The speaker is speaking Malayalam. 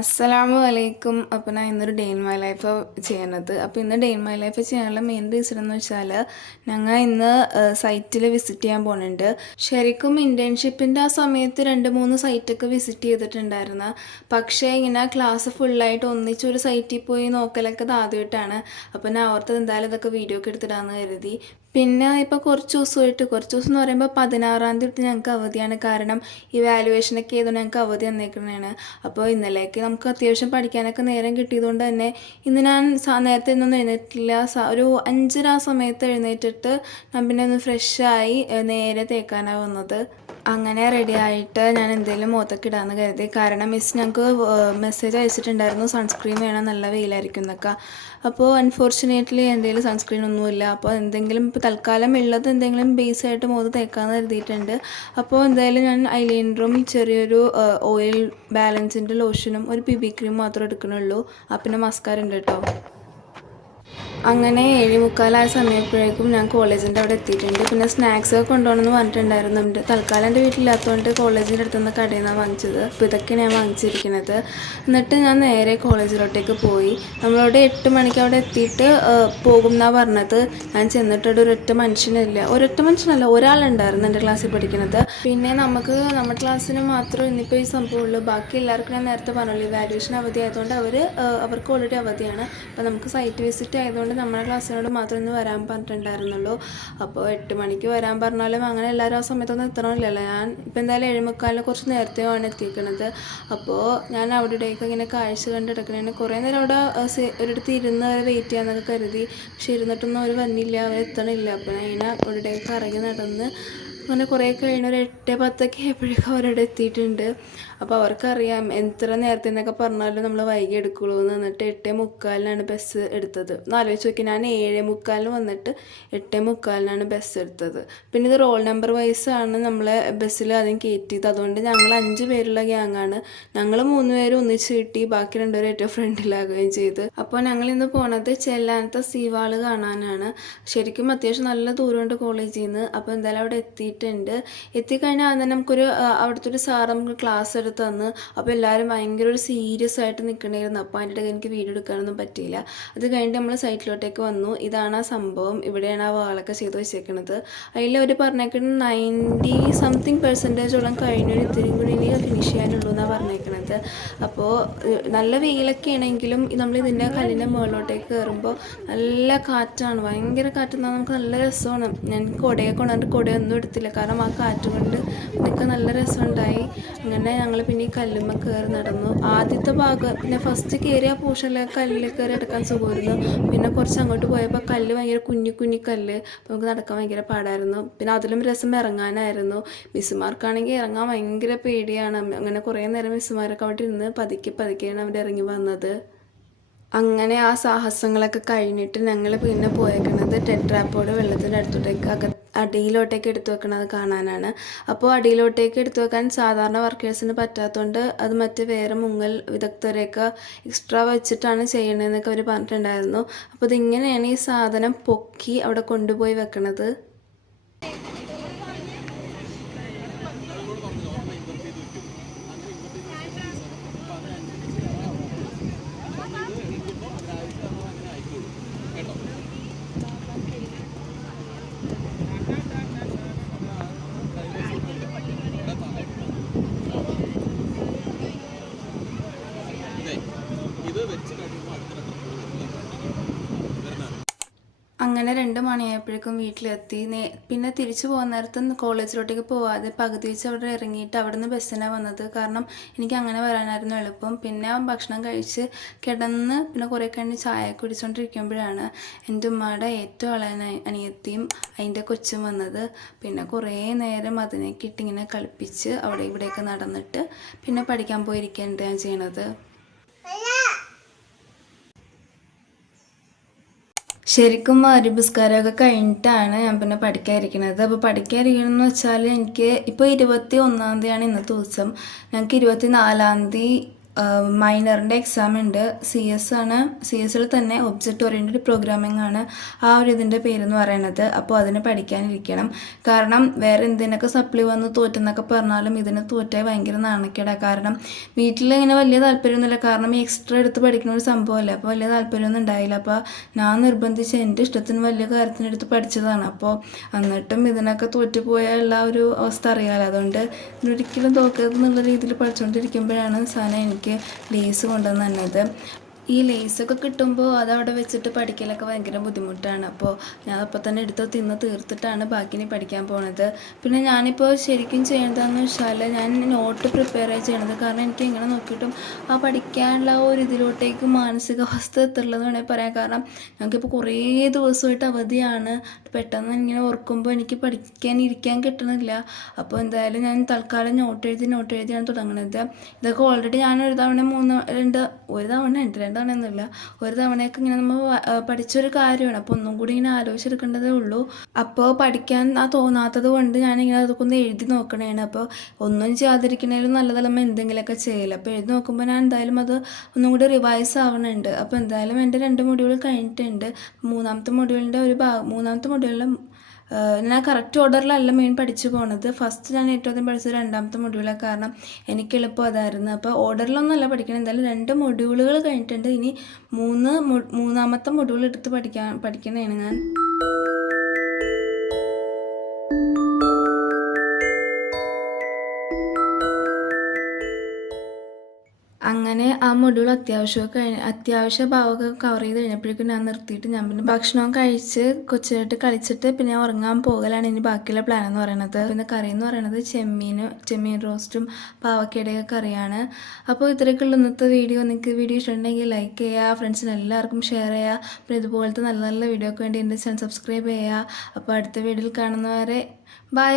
അസ്സലാമു അലൈക്കും. അപ്പോൾ ഞാൻ ഇന്നൊരു ഡേ ഇൻ മൈ ലൈഫ് ചെയ്യുന്നത്. അപ്പോൾ ഇന്ന് ഡേ ഇൻ മൈ ലൈഫ് ചെയ്യാനുള്ള മെയിൻ റീസൺ എന്ന് വെച്ചാൽ ഞങ്ങൾ ഇന്ന് സൈറ്റിൽ വിസിറ്റ് ചെയ്യാൻ പോകുന്നുണ്ട്. ശരിക്കും ഇൻറ്റേൺഷിപ്പിൻ്റെ ആ സമയത്ത് 2-3 സൈറ്റൊക്കെ വിസിറ്റ് ചെയ്തിട്ടുണ്ടായിരുന്നു. പക്ഷേ ഇങ്ങനെ ക്ലാസ് ഫുള്ളായിട്ട് ഒന്നിച്ചൊരു സൈറ്റിൽ പോയി നോക്കലൊക്കെ ഇത് ആദ്യമായിട്ടാണ്. അപ്പോൾ ഞാൻ ഓർത്തത് എന്തായാലും ഇതൊക്കെ വീഡിയോ ഒക്കെ എടുത്തിടാമെന്ന് കരുതി. പിന്നെ ഇപ്പോൾ കുറച്ച് ദിവസം എന്ന് പറയുമ്പോൾ 16-ാം തീയതി തൊട്ട് ഞങ്ങൾക്ക് അവധിയാണ്. കാരണം ഈ വാലുവേഷനൊക്കെ ചെയ്തുകൊണ്ട് ഞങ്ങൾക്ക് അവധി വന്നേക്കുന്നതാണ്. അപ്പോൾ ഇന്നലേക്ക് നമുക്ക് അത്യാവശ്യം പഠിക്കാനൊക്കെ നേരം കിട്ടിയതുകൊണ്ട് തന്നെ ഇന്ന് ഞാൻ നേരത്തെ ഒന്നും എഴുന്നേറ്റില്ല. ഒരു 5:30 ആ സമയത്ത് എഴുന്നേറ്റിട്ട് ഞാൻ പിന്നെ ഒന്ന് ഫ്രഷായി നേരെ തേക്കാനാണ് വന്നത്. അങ്ങനെ റെഡി ആയിട്ട് ഞാൻ എന്തെങ്കിലും മുഖത്തൊക്കെ ഇടാമെന്ന് കരുതി. കാരണം മിസ് ഞങ്ങൾക്ക് മെസ്സേജ് അയച്ചിട്ടുണ്ടായിരുന്നു സൺസ്ക്രീൻ വേണം, നല്ല വെയിലായിരിക്കും എന്നൊക്കെ. അപ്പോൾ അൺഫോർച്ചുനേറ്റ്ലി എന്തെങ്കിലും സൺസ്ക്രീൻ ഒന്നുമില്ല. അപ്പോൾ എന്തെങ്കിലും ഇപ്പോൾ തൽക്കാലം ഉള്ളത് എന്തെങ്കിലും ബേസ് ആയിട്ട് മുഖത്ത് തേക്കാമെന്ന് കരുതിയിട്ടുണ്ട്. അപ്പോൾ എന്തായാലും ഞാൻ ഐലൈനറും ചെറിയൊരു ഓയിൽ ബാലൻസിൻ്റെ ലോഷനും ഒരു BB ക്രീം മാത്രമേ എടുക്കണുള്ളൂ. പിന്നെ മസ്കാര ഉണ്ട് കേട്ടോ. അങ്ങനെ 7:45 സമയപ്പോഴേക്കും ഞാൻ കോളേജിൻ്റെ അവിടെ എത്തിയിട്ടുണ്ട്. പിന്നെ സ്നാക്സൊക്കെ കൊണ്ടുപോകണമെന്ന് പറഞ്ഞിട്ടുണ്ടായിരുന്നുണ്ട്. തൽക്കാലം എൻ്റെ വീട്ടിലില്ലാത്തതുകൊണ്ട് കോളേജിൻ്റെ അടുത്തുനിന്ന് കടയിൽ നിന്നാണ് വാങ്ങിച്ചത്. അപ്പോൾ ഇതൊക്കെയാണ് ഞാൻ വാങ്ങിച്ചിരിക്കുന്നത്. എന്നിട്ട് ഞാൻ നേരെ കോളേജിലോട്ടേക്ക് പോയി. നമ്മളവിടെ 8 മണിക്ക് അവിടെ എത്തിയിട്ട് പോകും എന്നാണ് പറഞ്ഞത്. ഞാൻ ചെന്നിട്ടൊരു ഒരൊറ്റ മനുഷ്യനല്ല, ഒരാളുണ്ടായിരുന്നു എൻ്റെ ക്ലാസ്സിൽ പഠിക്കുന്നത്. പിന്നെ നമ്മുടെ ക്ലാസ്സിന് മാത്രം ഇന്നിപ്പോൾ ഈ സംഭവമുള്ളൂ. ബാക്കി എല്ലാവർക്കും ഞാൻ നേരത്തെ പറഞ്ഞുള്ളൂ വാല്യുവേഷൻ അവധി ആയതുകൊണ്ട് അവർക്ക് ഓൾറെഡി അവധിയാണ്. അപ്പോൾ നമുക്ക് സൈറ്റ് വിസിറ്റ് ആയതുകൊണ്ട് നമ്മുടെ ക്ലാസ്സിനോട് മാത്രം ഇന്ന് വരാൻ പറഞ്ഞിട്ടുണ്ടായിരുന്നുള്ളൂ. അപ്പോൾ 8 മണിക്ക് വരാൻ പറഞ്ഞാലും അങ്ങനെ എല്ലാവരും ആ സമയത്തൊന്നും എത്തണമില്ലല്ലോ. ഞാൻ ഇപ്പോൾ എന്തായാലും 7:45 കുറച്ച് നേരത്തെയാണ് എത്തിക്കുന്നത്. അപ്പോൾ ഞാൻ അവിടേക്ക് ഇങ്ങനെ കാഴ്ച കണ്ടെടുക്കണേ കുറേ നേരം അവിടെ ഒരിടത്ത് ഇരുന്ന് വെയിറ്റ് ചെയ്യാമെന്നൊക്കെ കരുതി. പക്ഷെ ഇരുന്നിട്ടൊന്നും അവർ വന്നില്ല, അവർ എത്തണില്ല. അപ്പോൾ ഞാൻ ഇങ്ങനെ അവിടേക്ക് ഇറങ്ങി നടന്ന് അങ്ങനെ കുറേ കഴിഞ്ഞ് ഒരു 8-10 ആയപ്പോഴേക്കും അവരവിടെ എത്തിയിട്ടുണ്ട്. അപ്പോൾ അവർക്കറിയാം എത്ര നേരത്തെ എന്നൊക്കെ പറഞ്ഞാലും നമ്മൾ വൈകി എടുക്കുള്ളൂ എന്ന്. എന്നിട്ട് 8:45 ബസ് എടുത്തത്. ഒന്ന് ആലോചിച്ച് നോക്കി, ഞാൻ 7:45 വന്നിട്ട് 8:45 ബസ് എടുത്തത്. പിന്നെ ഇത് റോൾ നമ്പർ വൈസാണ് നമ്മളെ ബസ്സിൽ ആദ്യം കയറ്റിയത്. അതുകൊണ്ട് ഞങ്ങൾ 5 പേരുള്ള ഗ്യാങ്ങാണ്. ഞങ്ങൾ 3 പേരും ഒന്നിച്ച് കിട്ടി, ബാക്കി 2 പേരും ഏറ്റവും ഫ്രണ്ടിലാകുകയും ചെയ്ത്. അപ്പോൾ ഞങ്ങൾ ഇന്ന് പോണത് ചെല്ലാനത്തെ സീവാള് കാണാനാണ്. ശരിക്കും അത്യാവശ്യം നല്ല ദൂരമുണ്ട് കോളേജിൽ നിന്ന്. അപ്പോൾ എന്തായാലും അവിടെ എത്തിക്കഴിഞ്ഞാൽ തന്നെ നമുക്കൊരു അവിടുത്തെ ഒരു സാറ് നമുക്ക് ക്ലാസ് എടുത്ത് തന്ന്. അപ്പോൾ എല്ലാവരും ഭയങ്കര ഒരു സീരിയസ് ആയിട്ട് നിൽക്കണമായിരുന്നു. അപ്പോൾ അതിൻ്റെ ഇടയ്ക്ക് എനിക്ക് വീഡിയോ എടുക്കാനൊന്നും പറ്റിയില്ല. അത് കഴിഞ്ഞിട്ട് നമ്മൾ സൈറ്റിലോട്ടേക്ക് വന്നു. ഇതാണ് ആ സംഭവം. ഇവിടെയാണ് ആ വാളൊക്കെ ചെയ്ത് വെച്ചേക്കുന്നത്. അതിൽ അവർ പറഞ്ഞേക്കുന്നത് 90% കഴിഞ്ഞൊരു ഇത്തിരി കൂടി ഫിനിഷ് ചെയ്യാനുള്ളൂ എന്നാണ് പറഞ്ഞേക്കുന്നത്. അപ്പോൾ നല്ല വെയിലൊക്കെ ആണെങ്കിലും നമ്മൾ ഇതിൻ്റെ കല്ലിൻ്റെ മുകളിലോട്ടേക്ക് കയറുമ്പോൾ നല്ല കാറ്റാണ്, ഭയങ്കര കാറ്റെന്നാൽ നമുക്ക് നല്ല രസമാണ്. ഞാൻ കുടയൊക്കെ കൊണ്ടുവന്നിട്ട് കുടയൊന്നും എടുത്തില്ല, കാരണം ആ കാറ്റ് കൊണ്ട് എനിക്ക് നല്ല രസമുണ്ടായി. അങ്ങനെ ഞങ്ങൾ പിന്നെ ഈ കല്ലുമ്മ കയറി നടന്നു. ആദ്യത്തെ ഭാഗം പിന്നെ ഫസ്റ്റ് കയറിയ പോർഷനിൽ കല്ലിൽ കയറി എടുക്കാൻ സുഖമായിരുന്നു. പിന്നെ കുറച്ച് അങ്ങോട്ട് പോയപ്പോൾ കല്ല് ഭയങ്കര കുഞ്ഞി കല്ല്, നമുക്ക് നടക്കാൻ ഭയങ്കര പാടായിരുന്നു. പിന്നെ അതിലും രസം ഇറങ്ങാനായിരുന്നു. മിസ്സുമാർക്കാണെങ്കിൽ ഇറങ്ങാൻ ഭയങ്കര പേടിയാണ്. അങ്ങനെ കുറേ നേരം മിസ്സുമാരൊക്കെ അവിടെ ഇരുന്ന് പതുക്കെയാണ് അവിടെ ഇറങ്ങി വന്നത്. അങ്ങനെ ആ സാഹസങ്ങളൊക്കെ കഴിഞ്ഞിട്ട് ഞങ്ങൾ പിന്നെ പോയേക്കുന്നത് ടെട്രാപ്പോഡ് വെള്ളത്തിൻ്റെ അടുത്തോട്ടേക്ക് അടിയിലോട്ടേക്ക് എടുത്തു വെക്കണത് കാണാനാണ്. അപ്പോൾ അടിയിലോട്ടേക്ക് എടുത്തു വെക്കാൻ സാധാരണ വർക്കേഴ്സിന് പറ്റാത്തതുകൊണ്ട് അത് മറ്റ് വേറെ മുങ്ങൽ വിദഗ്ധരെയൊക്കെ എക്സ്ട്രാ വെച്ചിട്ടാണ് ചെയ്യണതെന്നൊക്കെ അവർ പറഞ്ഞിട്ടുണ്ടായിരുന്നു. അപ്പോൾ ഇതിങ്ങനെയാണ് ഈ സാധനം പൊക്കി അവിടെ കൊണ്ടുപോയി വെക്കണത്. അങ്ങനെ 2 മണിയായപ്പോഴേക്കും വീട്ടിലെത്തി. പിന്നെ തിരിച്ചു പോകുന്ന നേരത്ത് കോളേജിലോട്ടേക്ക് പോവാതെ പകുതി വെച്ച് അവിടെ ഇറങ്ങിയിട്ട് അവിടെ നിന്ന് ബസ്സിനാണ് വന്നത്. കാരണം എനിക്ക് അങ്ങനെ വരാനായിരുന്നു എളുപ്പം. പിന്നെ ഭക്ഷണം കഴിച്ച് കിടന്ന് പിന്നെ കുറേ കഴിഞ്ഞ് ചായ കുടിച്ചുകൊണ്ടിരിക്കുമ്പോഴാണ് എൻ്റെ ഉമ്മയുടെ ഏറ്റവും ഇളയ അനിയത്തിയും അതിൻ്റെ കൊച്ചും വന്നത്. പിന്നെ കുറേ നേരം അതിനൊക്കെ ഇട്ടിങ്ങനെ കളിപ്പിച്ച് അവിടെ ഇവിടെയൊക്കെ നടന്നിട്ട് പിന്നെ പഠിക്കാൻ പോയിരിക്കുകയാണ് ഞാൻ ചെയ്യണത്. ശരിക്കും മഗ്‌രിബ് കഴിഞ്ഞിട്ടാണ് ഞാൻ പിന്നെ പഠിക്കാതിരിക്കുന്നത്. അപ്പോൾ പഠിക്കാതിരിക്കണമെന്ന് വെച്ചാൽ എനിക്ക് ഇപ്പോൾ 21-ാം തീയതിയാണ് ഇന്നത്തെ ദിവസം. ഞങ്ങൾക്ക് 24-ാം തീയതി മൈനറിൻ്റെ എക്സാം ഉണ്ട്. CS ആണ്. CS തന്നെ ഒബ്ജക്റ്റ് ഓറിയൻറ്റഡ് പ്രോഗ്രാമിംഗ് ആണ് ആ ഒരു ഇതിൻ്റെ പേരെന്ന് പറയണത്. അപ്പോൾ അതിന് പഠിക്കാനിരിക്കണം. കാരണം വേറെ എന്തിനൊക്കെ സപ്ലി വന്ന് തോറ്റെന്നൊക്കെ പറഞ്ഞാലും ഇതിന് തോറ്റാൽ ഭയങ്കര നാണക്കേടാണ്. കാരണം വീട്ടിൽ ഇങ്ങനെ വലിയ താല്പര്യമൊന്നുമില്ല. കാരണം ഈ എക്സ്ട്രാ എടുത്ത് പഠിക്കുന്ന ഒരു സംഭവമല്ലേ. അപ്പോൾ വലിയ താല്പര്യമൊന്നും ഉണ്ടായില്ല. അപ്പോൾ ഞാൻ നിർബന്ധിച്ച് എൻ്റെ ഇഷ്ടത്തിന് വലിയ കാര്യത്തിനെടുത്ത് പഠിച്ചതാണ്. അപ്പോൾ എന്നിട്ടും ഇതിനൊക്കെ തോറ്റുപോയുള്ള ഒരു അവസ്ഥ അറിയാമല്ലോ. അതുകൊണ്ട് ഇതിനൊരിക്കലും തോക്കരുത് എന്നുള്ള രീതിയിൽ പഠിച്ചുകൊണ്ടിരിക്കുമ്പോഴാണ് സാധനം എനിക്ക് ലേസ് കൊണ്ടുവന്ന് തന്നത്. ഈ ലേസൊക്കെ കിട്ടുമ്പോൾ അതവിടെ വെച്ചിട്ട് പഠിക്കലൊക്കെ ഭയങ്കര ബുദ്ധിമുട്ടാണ്. അപ്പോൾ ഞാൻ അപ്പോൾ തന്നെ എടുത്ത് തിന്ന് തീർത്തിട്ടാണ് ബാക്കി പഠിക്കാൻ പോണത്. പിന്നെ ഞാനിപ്പോൾ ശരിക്കും ചെയ്യേണ്ടതെന്ന് വെച്ചാൽ ഞാൻ നോട്ട് പ്രിപ്പയർ ചെയ്യണത്. കാരണം എനിക്ക് എങ്ങനെ നോക്കിയിട്ടും ആ പഠിക്കാനുള്ള ഒരു ഇതിലോട്ടേക്ക് മാനസികാവസ്ഥ എത്തുള്ളതെന്ന് വേണമെങ്കിൽ പറയാം. കാരണം ഞങ്ങൾക്കിപ്പോൾ കുറേ ദിവസമായിട്ട് അവധിയാണ്. പെട്ടെന്ന് ഇങ്ങനെ ഓർക്കുമ്പോൾ എനിക്ക് ഇരിക്കാൻ കിട്ടണില്ല. അപ്പോൾ എന്തായാലും ഞാൻ തൽക്കാലം നോട്ട് എഴുതിയാണ് തുടങ്ങുന്നത്. ഇതൊക്കെ ഓൾറെഡി ഞാൻ ഒരു തവണയൊക്കെ ഇങ്ങനെ നമ്മൾ പഠിച്ചൊരു കാര്യമാണ്. അപ്പോൾ ഒന്നും കൂടി ഇങ്ങനെ ആലോചിച്ചെടുക്കേണ്ടതേ ഉള്ളൂ. അപ്പോൾ പഠിക്കാൻ തോന്നാത്തത് കൊണ്ട് ഞാനിങ്ങനെ അതൊക്കെ ഒന്ന് എഴുതി നോക്കണേണ്. അപ്പോൾ ഒന്നും ചെയ്യാതിരിക്കണേലും നല്ലതല്ല നമ്മൾ എന്തെങ്കിലുമൊക്കെ ചെയ്യില്ല. അപ്പോൾ എഴുതി നോക്കുമ്പോൾ ഞാൻ എന്തായാലും അത് ഒന്നും കൂടി റിവൈസ് ആവണുണ്ട്. അപ്പോൾ എന്തായാലും എൻ്റെ 2 മൊഡ്യൂൾ കഴിഞ്ഞിട്ടുണ്ട്. മൂന്നാമത്തെ മൊഡ്യൂളിൽ ഞാൻ കറക്റ്റ് ഓർഡറിലല്ല മെയിൻ പഠിച്ചു പോണത്. ഫസ്റ്റ് ഞാൻ ഏറ്റവും ആദ്യം പഠിച്ചത് 2ാമത്തെ മൊഡ്യൂളാണ്. കാരണം എനിക്ക് എളുപ്പം അതായിരുന്നു. അപ്പോൾ ഓർഡറിലൊന്നുമല്ല പഠിക്കണം. എന്തായാലും 2 മൊഡ്യൂളുകൾ കഴിഞ്ഞിട്ടുണ്ട്. ഇനി മൂന്നാമത്തെ മൊഡ്യൂൾ എടുത്ത് പഠിക്കണേണ് ഞാൻ. അങ്ങനെ ആ മൊഡ്യൂൾ അത്യാവശ്യ ഭാഗമൊക്കെ കവർ ചെയ്ത് കഴിഞ്ഞപ്പോഴേക്കും ഞാൻ നിർത്തിയിട്ട് ഞാൻ പിന്നെ ഭക്ഷണം കഴിച്ച് കൊച്ചായിട്ട് കളിച്ചിട്ട് പിന്നെ ഞാൻ ഉറങ്ങാൻ പോകലാണ് ഇനി ബാക്കിയുള്ള പ്ലാൻ എന്ന് പറയുന്നത്. പിന്നെ കറി എന്ന് പറയുന്നത് ചെമ്മീൻ റോസ്റ്റും പാവക്കയുടെയൊക്കെ കറിയാണ്. അപ്പോൾ ഇത്രയൊക്കെയുള്ള ഇന്നത്തെ വീഡിയോ. നിങ്ങൾക്ക് വീഡിയോ ഇഷ്ടമുണ്ടെങ്കിൽ ലൈക്ക് ചെയ്യുക, ഫ്രണ്ട്സിന് എല്ലാവർക്കും ഷെയർ ചെയ്യുക. പിന്നെ ഇതുപോലത്തെ നല്ല നല്ല വീഡിയോക്ക് വേണ്ടി എൻ്റെ ചാനൽ സബ്സ്ക്രൈബ് ചെയ്യുക. അപ്പോൾ അടുത്ത വീഡിയോയിൽ കാണുന്നവരെ ബൈ.